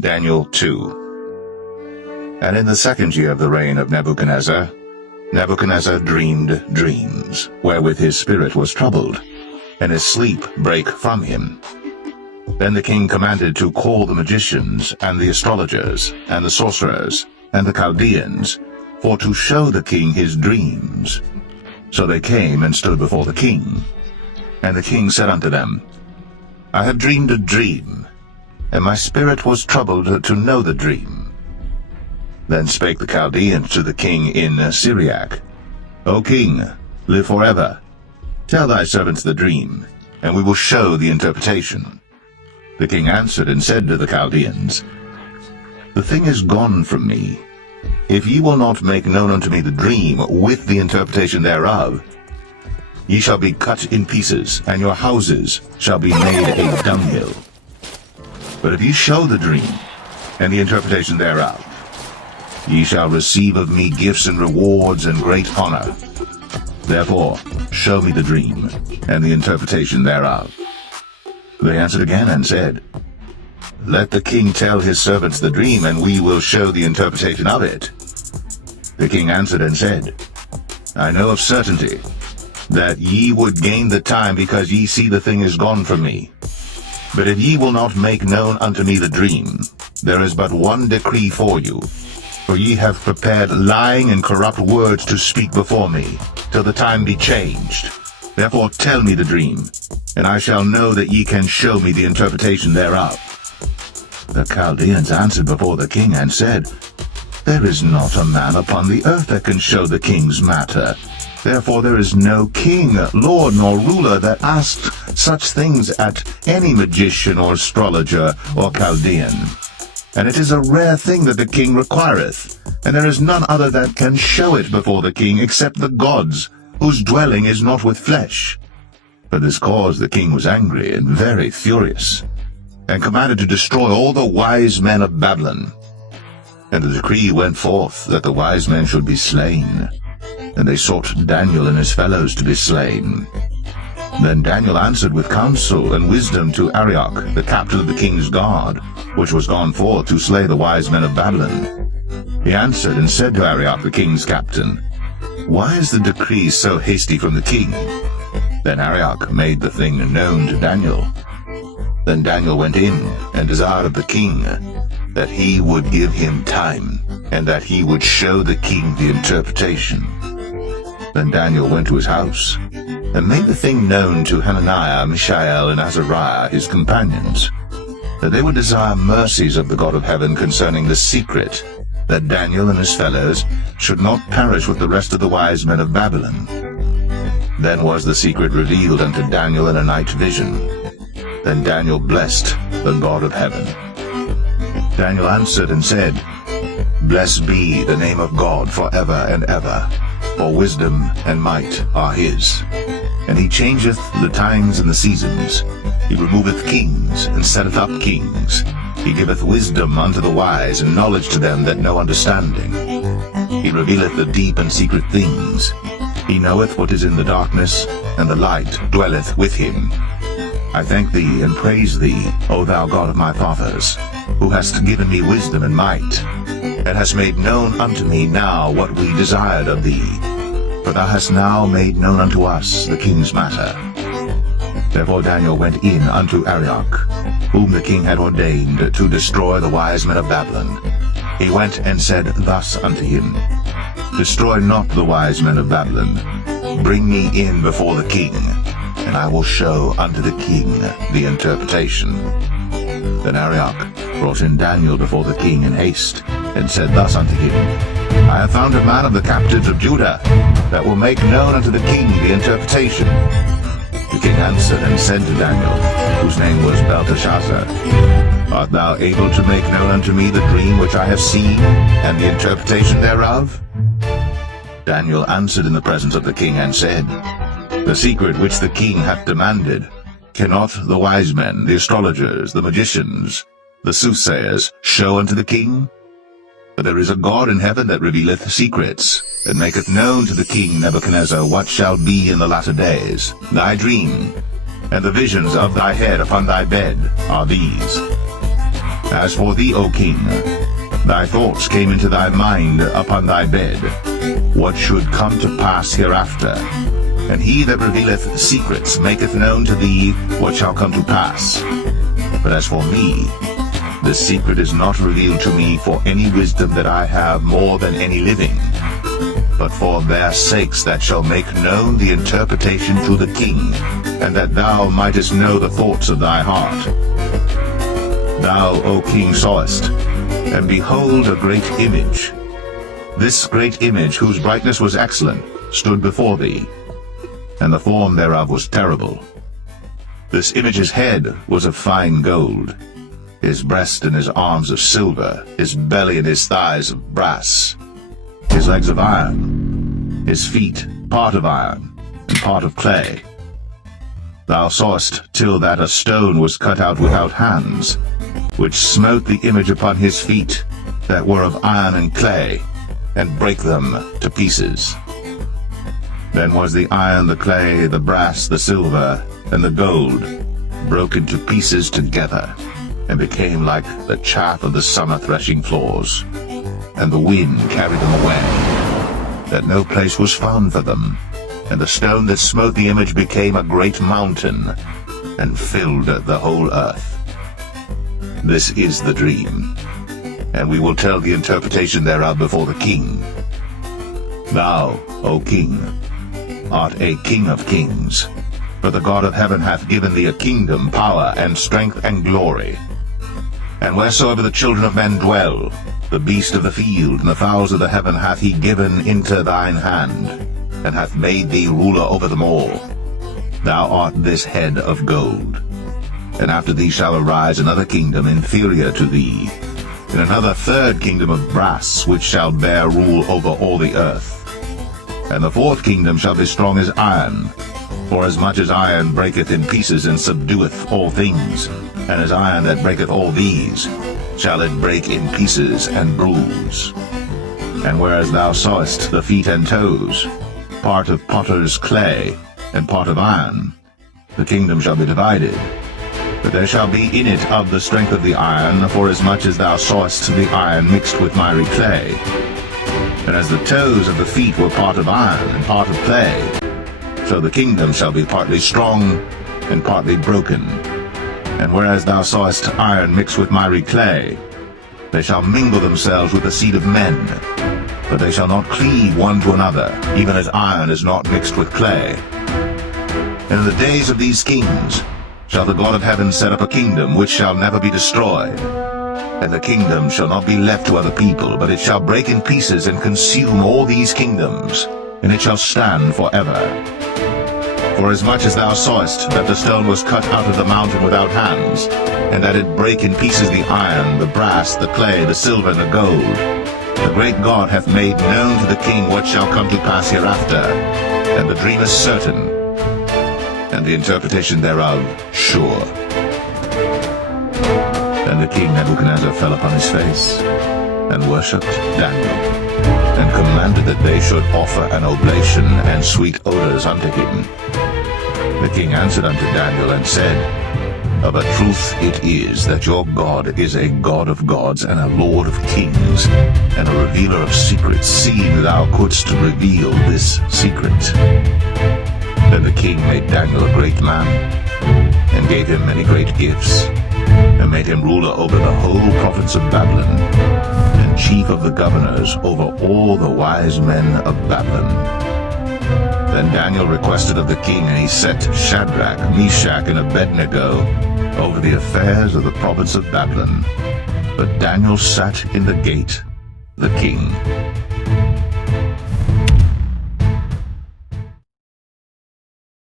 Daniel 2. And in the second year of the reign of Nebuchadnezzar, Nebuchadnezzar dreamed dreams, wherewith his spirit was troubled, and his sleep brake from him. Then the king commanded to call the magicians, and the astrologers, and the sorcerers, and the Chaldeans, for to show the king his dreams. So they came and stood before the king. And the king said unto them, I have dreamed a dream, and my spirit was troubled to know the dream. Then spake the Chaldeans to the king in Syriac, O king, live forever. Tell thy servants the dream, and we will show the interpretation. The king answered and said to the Chaldeans, The thing is gone from me. If ye will not make known unto me the dream with the interpretation thereof, ye shall be cut in pieces, and your houses shall be made a dunghill. But if ye show the dream, and the interpretation thereof, ye shall receive of me gifts and rewards and great honor. Therefore show me the dream, and the interpretation thereof. They answered again and said, Let the king tell his servants the dream, and we will show the interpretation of it. The king answered and said, I know of certainty that ye would gain the time, because ye see the thing is gone from me. But if ye will not make known unto me the dream, there is but one decree for you. For ye have prepared lying and corrupt words to speak before me, till the time be changed. Therefore tell me the dream, and I shall know that ye can show me the interpretation thereof. The Chaldeans answered before the king and said, There is not a man upon the earth that can show the king's matter. Therefore there is no king, lord, nor ruler that asked such things at any magician or astrologer or Chaldean. And it is a rare thing that the king requireth, and there is none other that can show it before the king except the gods, whose dwelling is not with flesh. For this cause the king was angry and very furious, and commanded to destroy all the wise men of Babylon. And the decree went forth that the wise men should be slain, and they sought Daniel and his fellows to be slain. Then Daniel answered with counsel and wisdom to Arioch, the captain of the king's guard, which was gone forth to slay the wise men of Babylon. He answered and said to Arioch the king's captain, Why is the decree so hasty from the king? Then Arioch made the thing known to Daniel. Then Daniel went in and desired of the king that he would give him time, and that he would show the king the interpretation. Then Daniel went to his house, and made the thing known to Hananiah, Mishael, and Azariah, his companions, that they would desire mercies of the God of heaven concerning the secret, that Daniel and his fellows should not perish with the rest of the wise men of Babylon. Then was the secret revealed unto Daniel in a night vision. Then Daniel blessed the God of heaven. Daniel answered and said, Blessed be the name of God forever and ever, for wisdom and might are his. And he changeth the times and the seasons. He removeth kings, and setteth up kings. He giveth wisdom unto the wise, and knowledge to them that know understanding. He revealeth the deep and secret things. He knoweth what is in the darkness, and the light dwelleth with him. I thank thee and praise thee, O thou God of my fathers, who hast given me wisdom and might, and hast made known unto me now what we desired of thee. For thou hast now made known unto us the king's matter. Therefore Daniel went in unto Arioch, whom the king had ordained to destroy the wise men of Babylon. He went and said thus unto him, Destroy not the wise men of Babylon. Bring me in before the king, and I will show unto the king the interpretation. Then Arioch brought in Daniel before the king in haste, and said thus unto him, I have found a man of the captives of Judah, that will make known unto the king the interpretation. The king answered and said to Daniel, whose name was Belteshazzar, Art thou able to make known unto me the dream which I have seen, and the interpretation thereof? Daniel answered in the presence of the king and said, The secret which the king hath demanded, cannot the wise men, the astrologers, the magicians, the soothsayers, show unto the king? For there is a God in heaven that revealeth secrets, and maketh known to the king Nebuchadnezzar what shall be in the latter days. Thy dream, and the visions of thy head upon thy bed are these. As for thee, O king, thy thoughts came into thy mind upon thy bed, what should come to pass hereafter. And he that revealeth secrets maketh known to thee what shall come to pass. But as for me, this secret is not revealed to me for any wisdom that I have more than any living, but for their sakes that shall make known the interpretation to the king, and that thou mightest know the thoughts of thy heart. Thou, O king, sawest, and behold a great image. This great image, whose brightness was excellent, stood before thee, and the form thereof was terrible. This image's head was of fine gold, his breast and his arms of silver, his belly and his thighs of brass, his legs of iron, his feet part of iron, and part of clay. Thou sawest till that a stone was cut out without hands, which smote the image upon his feet, that were of iron and clay, and brake them to pieces. Then was the iron, the clay, the brass, the silver, and the gold broken to pieces together, and became like the chaff of the summer threshing floors, and the wind carried them away, that no place was found for them. And the stone that smote the image became a great mountain, and filled the whole earth. This is the dream, and we will tell the interpretation thereof before the king. Thou, O king, art a king of kings, for the God of heaven hath given thee a kingdom, power, and strength, and glory. And wheresoever the children of men dwell, the beast of the field and the fowls of the heaven hath he given into thine hand, and hath made thee ruler over them all. Thou art this head of gold. And after thee shall arise another kingdom inferior to thee, and another third kingdom of brass, which shall bear rule over all the earth. And the fourth kingdom shall be strong as iron, for as much as iron breaketh in pieces and subdueth all things, and as iron that breaketh all these, shall it break in pieces and bruise. And whereas thou sawest the feet and toes, part of potter's clay, and part of iron, the kingdom shall be divided. But there shall be in it of the strength of the iron, forasmuch as thou sawest the iron mixed with miry clay. And as the toes of the feet were part of iron and part of clay, so the kingdom shall be partly strong and partly broken. And whereas thou sawest iron mixed with miry clay, they shall mingle themselves with the seed of men, but they shall not cleave one to another, even as iron is not mixed with clay. And in the days of these kings shall the God of heaven set up a kingdom which shall never be destroyed. And the kingdom shall not be left to other people, but it shall break in pieces and consume all these kingdoms, and it shall stand forever. For as much as thou sawest that the stone was cut out of the mountain without hands, and that it brake in pieces the iron, the brass, the clay, the silver, and the gold, the great God hath made known to the king what shall come to pass hereafter, and the dream is certain, and the interpretation thereof sure. Then the king Nebuchadnezzar fell upon his face, and worshipped Daniel, and commanded that they should offer an oblation and sweet odors unto him. The king answered unto Daniel, and said, Of a truth it is that your God is a God of gods, and a Lord of kings, and a revealer of secrets, seeing thou couldst reveal this secret. Then the king made Daniel a great man, and gave him many great gifts, and made him ruler over the whole province of Babylon, and chief of the governors over all the wise men of Babylon. Then Daniel requested of the king, and he set Shadrach, Meshach, and Abednego over the affairs of the province of Babylon. But Daniel sat in the gate, the king.